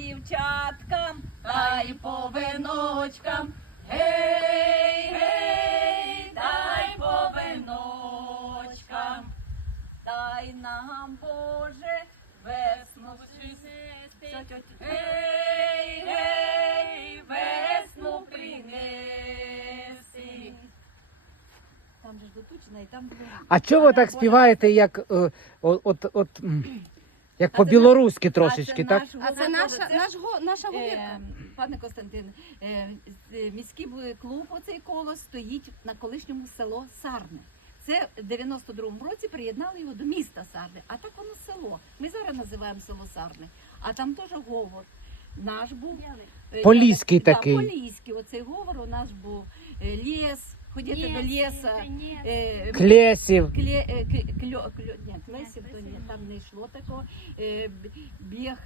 дівчаткам, та й по виночкам. Гей, гей, та й по виночкам. Дай нам, Боже, весну принеси. Гей, гей, весну принеси. Там же ж дотучена і там... А чого ви так співаєте, як, як по-білоруськи трошечки, так? А це наша говірка. Пане Костянтин, міський клуб оцей «Колос» стоїть на колишньому село Сарне. Це в 92-му році приєднали його до міста Сарни, а так воно село. Ми зараз називаємо село Сарни, а там теж говор. Наш був... Поліський такий. Так, поліський оцей говор, у нас був ліс, ходити до ліса. Клесів. Ні, клесів то ні, там не йшло такого. Біг